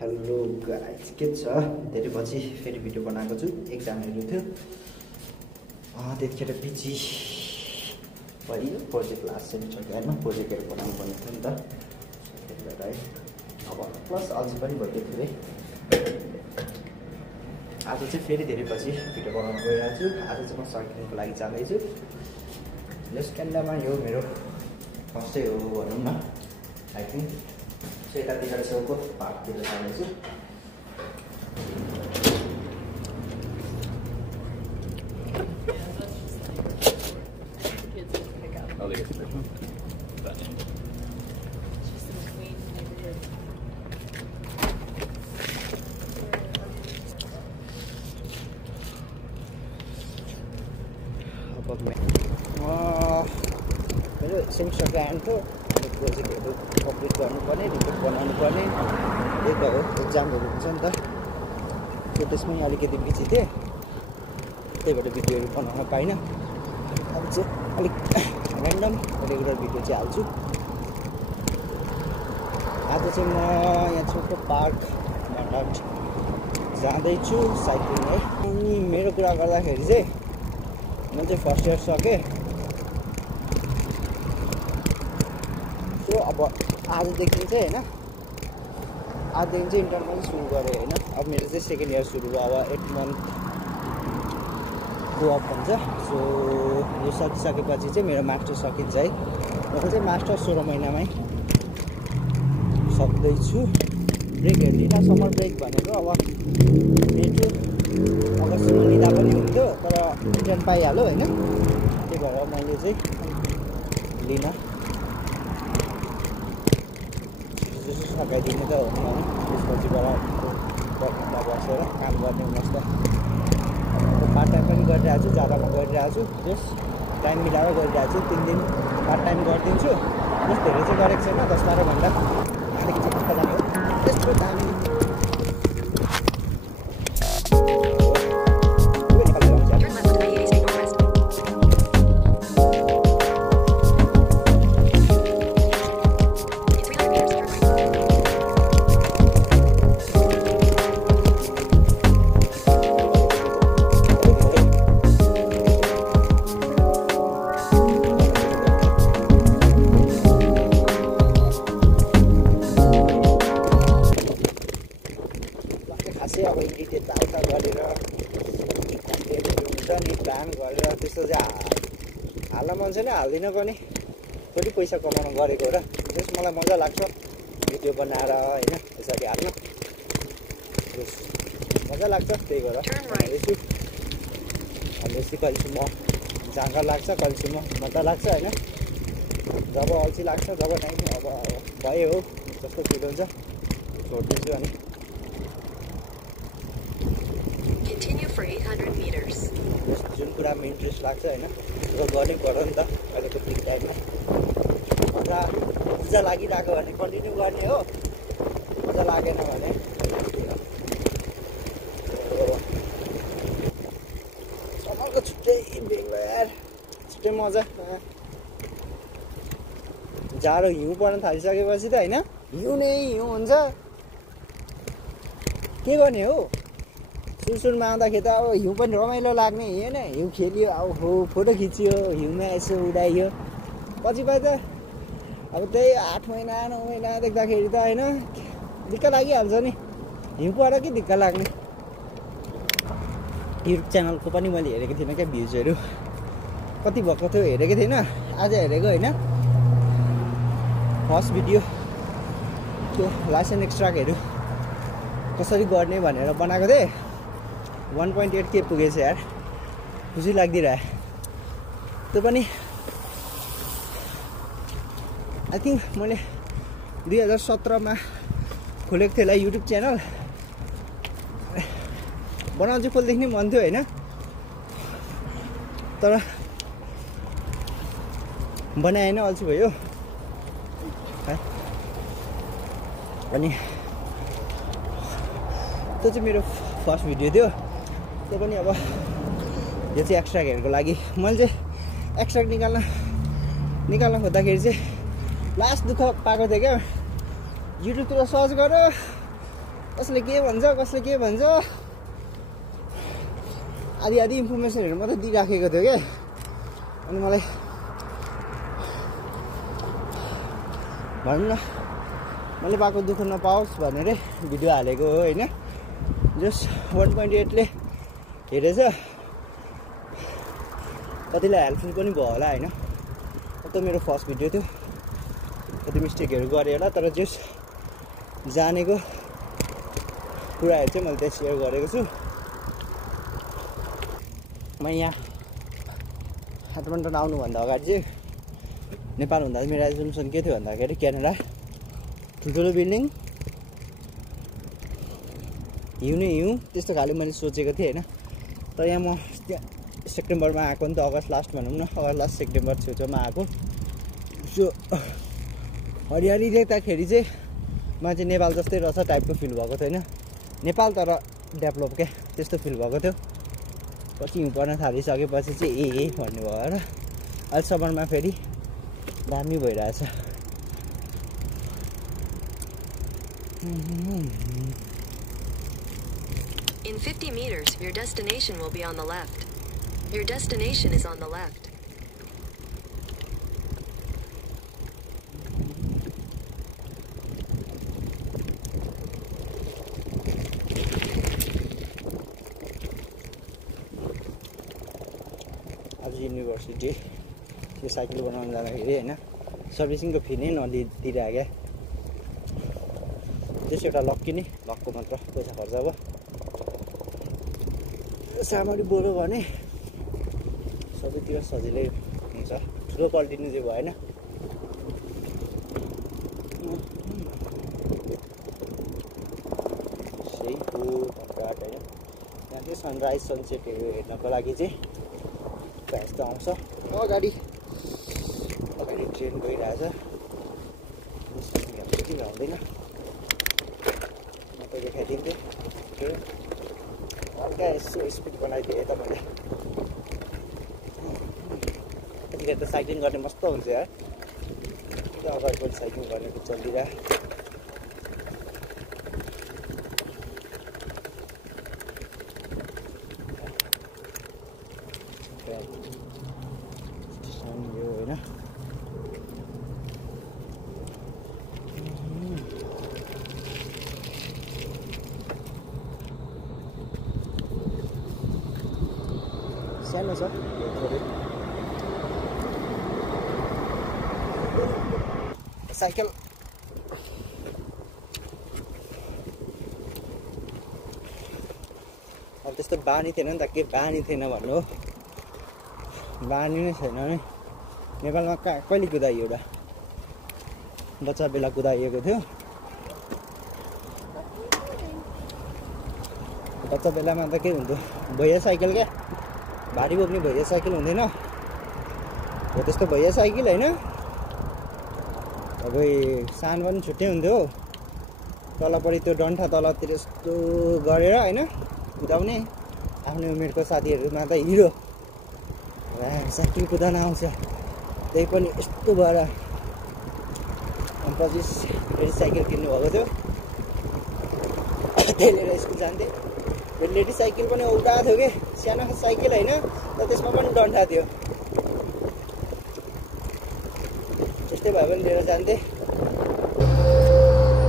Hello guys, के छ? धेरै पछि फेरि भिडियो बनाएको छु। एक्जामहरू थियो, त्यतिखेर बिजी भयो। प्रोजेक्ट लास्ट सेमिस्टरको प्रोजेक्टहरू बनाउनु पर्ने थियो नि त, त्यही भएर है। अब प्लस अल्छी पनि भयो धेरै। आज चाहिँ फेरि धेरै पछि भिडियो बनाउन गइरहेको छु। आज चाहिँ म साइक्लिङको लागि जाँदैछु। यस क्यान्डामा यो मेरो फर्स्टै हो भनौँ न साइक्लिङ। यतातिर छेउको पार्कतिर जाँदैछु। मेरो सेमिस्टरको एन्ड थियो, प्रोजेक्टहरू कम्प्लिट गर्नुपर्ने, रिपोर्ट बनाउनु पर्ने, त्यही त हो। एक्जामहरू हुन्छ नि त, त्यो त्यसमै अलिकति बिजी थिएँ, त्यही भएर भिडियोहरू बनाउन पाइनँ। अब चाहिँ अलिक ऱ्यान्डम रेगुलर भिडियो चाहिँ हाल्छु। आज चाहिँ म यहाँ छेउको पार्कमा जाँदैछु साइक्लिङ है। अनि मेरो कुरा गर्दाखेरि चाहिँ म चाहिँ फर्स्ट इयर सकेँ। अब आजदेखि चाहिँ होइन, आजदेखि चाहिँ इन्टर्नल सुरु गरेँ होइन। अब मेरो चाहिँ सेकेन्ड इयर सुरु भयो। अब 8 मन्थ को अफ हुन्छ। सो यो सकिसकेपछि चाहिँ मेरो मास्टर सकिन्छ है। म चाहिँ मास्टर 16 महिनामै सक्दैछु। ब्रेकहरू लिँदा समर ब्रेक भनेको अब मेरो अगस्तमा लिँदा पनि हुन्थ्यो, तर इन्टर्न पाइहाल्यो होइन। त्यही भएर मैले चाहिँ लिन सघाइदिनु त हो नि। त्यसपछिबाट बसेर काम गर्ने मस्त पार्ट टाइम पनि गरिरहेको छु। ज्यादामा गरिरहेको छु, जस टाइम मिलाएर गरिरहेको छु। 3 दिन पार्ट टाइम गरिदिन्छु। जस धेरै चाहिँ गरेको छैन, 10-12 घन्टा अलिकति पक्का जाने हो। त्यस्तो दामी अब इन्डिटेट आउट गरेर कन्टेन्टहरू हुन्छ नि प्लान गरेर त्यस्तो चाहिँ हाल्न मन छैन, हाल्दिनँ पनि। थोरै पैसा कमाउन गरेको हो र त्यस मलाई मजा लाग्छ भिडियो बनाएर होइन, त्यसरी हाल्न मजा लाग्छ। त्यही भएर भन्दैछु। भनेपछि कहिलेछु म जाँगर लाग्छ, कहिलेछु म मजा लाग्छ होइन। जब अल्छी लाग्छ, जब टाइम अब भयो हो जस्तो फिल हुन्छ छोडिदिन्छु। अनि जुन कुरामा इन्ट्रेस्ट लाग्छ होइन, त्यो गर्नै पर्यो नि त अहिलेको फ्री टाइममा। मजा लागिरहेको भने कन्टिन्यू गर्ने हो, मजा लागेन भने समरको छुट्टै बेग्लो यार, छुट्टै मजा। जाडो हिउँ पर्न थालिसकेपछि त होइन, हिउँ नै हिउँ हुन्छ। के गर्ने हो? सुरुमा आउँदाखेरि त अब हिउँ पनि रमाइलो लाग्ने होइन। हिउँ खेलियो, अब फोटो खिच्यो, हिउँमा यसो उडाइयो। पछि त अब त्यही 8 महिना 9 महिना देख्दाखेरि त होइन दिक्क लागिहाल्छ नि। हिउँको आएर के दिक्क लाग्ने। युट्युब च्यानलको पनि मैले हेरेको थिइनँ क्या, भ्युजहरू कति भएको थियो हेरेको थिइनँ। आज हेरेको होइन, फर्स्ट भिडियो त्यो लाइसेन्स एक्स्ट्राहरू कसरी गर्ने भनेर बनाएको थिएँ। 1.8K पुगेछ यार, खुसी लाग्दिरह्यो। त्यो पनि आई थिङ्क मैले 2017मा खोलेको थिएँ होला युट्युब च्यानल। बनाउनु चाहिँ खोल्देखि नै मन थियो होइन, तर बनाएन, अल्छी भयो। अनि त्यो चाहिँ मेरो फर्स्ट भिडियो थियो। त्यो पनि अब यो चाहिँ एक्स्ट्राहरूको लागि मैले चाहिँ एक्स्ट्रा निकाल्न खोज्दाखेरि चाहिँ लास्ट दुःख पाएको थिएँ क्या। युट्युबतिर सर्च गर्यो कसले के भन्छ आदि इन्फर्मेसनहरू मात्रै दिइराखेको थियो क्या। अनि मलाई भनौँ न मैले पाएको दुःख नपाओस् भनेर भिडियो हालेको हो होइन। जस्ट 1.8ले हेरेछ, कतिलाई हेल्पफुल पनि भयो होला होइन। त मेरो फर्स्ट भिडियो थियो, कति मिस्टेकहरू गरेँ होला, तर जस्ट जानेको कुराहरू चाहिँ मैले त्यहाँ सेयर गरेको छु। म यहाँ काठमाडौँ आउनुभन्दा अगाडि चाहिँ नेपाल हुँदा मेरो एजुकेसन के थियो भन्दाखेरि क्यानाडा ठुल्ठुलो बिल्डिङ हिउँ त्यस्तो खाले मैले सोचेको थिएँ होइन। तर यहाँ म त्यहाँ सेप्टेम्बरमा आएको नि त, अगस्त लास्ट भनौँ न, अगस्त लास्ट सेप्टेम्बर छेउछाउमा आएको। सो हरियाली देख्दाखेरि चाहिँ म चाहिँ नेपाल जस्तै रहेछ टाइपको फिल भएको थियो होइन। नेपाल तर डेभलप क्या त्यस्तो फिल भएको थियो। पछि हिउँ पर्न थालिसकेपछि चाहिँ भन्ने भयो र अहिले समरमा फेरि दामी भइरहेछ। In 50 meters, your destination will be on the left. Your destination is on the left. आज युनिभर्सिटी त्यो साइकल बनाउन जाँदाखेरि होइन सर्भिसिङको फी नै नदिइदिरहेको क्या। त्यस एउटा लक्की नै लकको मात्र पैसा खर्च अब सामग्री बोल्यो भने सबैतिर सजिलै हुन्छ। ठुलो पल्टिनु चाहिँ भएन। सही हो घाट होइन। यहाँ चाहिँ सनराइज सनसेटहरू हेर्नको लागि चाहिँ यस्तो आउँछ। अगाडि ट्रेन गइरहेछ, त्यति भ्याउँदैन। म त देखाइदिन्थेँ ट्रेन हल्का यसो स्पिड बनाइदिएँ त मैले। यतिखेर त साइक्लिङ गर्ने मस्त हुन्छ यार। अगाडि पनि साइक्लिङ गर्ने चलिरहेको। यो होइन सानो छ थोरै। साइकल अब त्यस्तो बानी थिएन नि त, के बानी थिएन भन्नु हो, बानी नै छैन नि। नेपालमा कहिले कुदाइयो एउटा बच्चा बेला कुदाइएको थियो। बच्चा बेलामा त के हुन्थ्यो, भैया साइकल क्या, भारी बोक्ने भैया साइकल हुँदैन हो त्यस्तो भैया साइकल होइन। अब सानो पनि छुट्टै हुन्थ्यो, तलपट्टि त्यो डन्ठा तलतिर यस्तो गरेर होइन कुदाउने। आफ्नो उमेरको साथीहरूमा त हिरो साइकल कुदाउन आउँछ, त्यही पनि यस्तो भएर 25 लेडिज साइकल किन्नु भएको थियो। त्यही लिएर स्कुल जान्थेँ। त्यो लेडिज साइकल पनि उल्टा थियो कि, सानो साइकल होइन तर त्यसमा पनि डन्ठा थियो। त्यस्तै भए पनि लिएर जान्थेँ।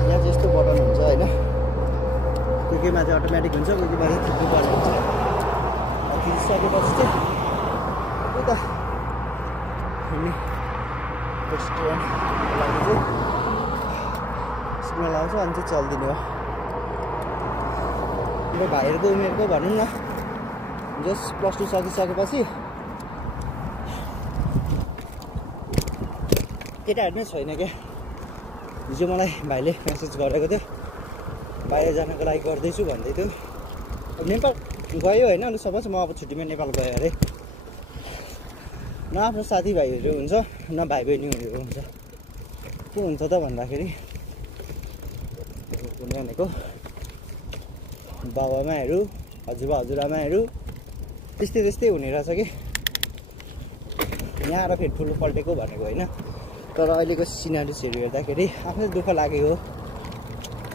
यहाँ चाहिँ यस्तो बटन हुन्छ होइन, कोही कोहीमा चाहिँ अटोमेटिक हुन्छ, कोही कोहीमा चाहिँ थिच्नु पर्ने हुन्छ। थिचिसकेपछि चाहिँ उता हिँड्ने रेस्टुरेन्टको लागि चाहिँ सिग्नल आउँछ अनि चाहिँ चलिदिने हो। मेरो भाइहरूको उमेरको भनौँ न, जस्ट +2 सकिसकेपछि केटाहरू नै छैन क्या। हिजो मलाई भाइले मेसेज गरेको थियो, बाहिर जानको लागि गर्दैछु भन्दै थियो। नेपाल गयो होइन, अनि सपोज म अब छुट्टीमा नेपाल गयो अरे, न आफ्नो साथीभाइहरू हुन्छ न भाइ बहिनीहरू हुन्छ। के हुन्छ त भन्दाखेरि भनेको बाबुआमाहरू हजुरबा हजुरआमाहरू त्यस्तै हुने रहेछ कि। यहाँ आएर फेरि ठुलो पल्टेको भनेको होइन, तर अहिलेको सिनारिसहरू हेर्दाखेरि आफ्नै दुःख लागेको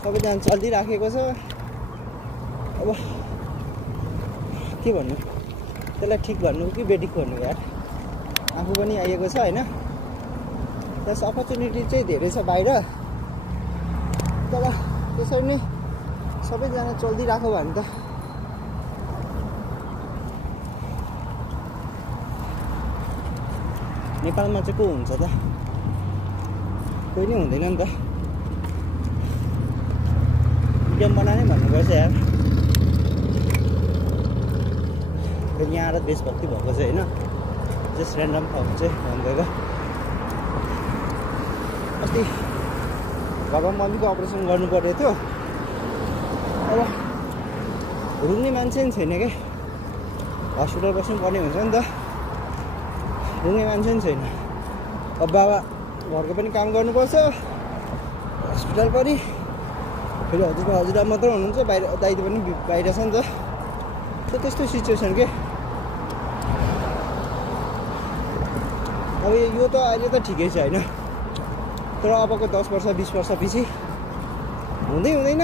सबैजना चलिराखेको छ। अब के भन्नु, त्यसलाई ठिक भन्नु कि बेठिक भन्नु यार, आफू पनि आइएको छ होइन। प्लस अपर्च्युनिटी चाहिँ धेरै छ बाहिर, तर त्यसरी नै सबैजना चलिदिरहेको भयो भने त नेपालमा चाहिँ को हुन्छ त, कोही नै हुँदैन नि त। विडम्बना नै भन्नुपर्छ यार। यहाँ आएर देशभक्ति भएको चाहिँ होइन, जस्ट ऱ्यान्डम ठाउँ चाहिँ भनिदिएको। अस्ति घरमा मम्मीको अपरेसन गर्नु परेको थियो, अब रुङ्ने मान्छे पनि छैन क्या, हस्पिटल बस्नु पर्ने हुन्छ नि त, रुङ्ने मान्छे पनि छैन। अब बाबा घरको पनि काम गर्नुपर्छ, हस्पिटल पनि फेरि हजुरबा मात्र हुनुहुन्छ, बाहिर दाइदी पनि बाहिर छ नि त। त्यस्तो सिचुएसन के। अब यो त अहिले त ठिकै छ होइन, तर अबको 10 वर्ष 20 वर्ष पछि हुँदै हुँदैन।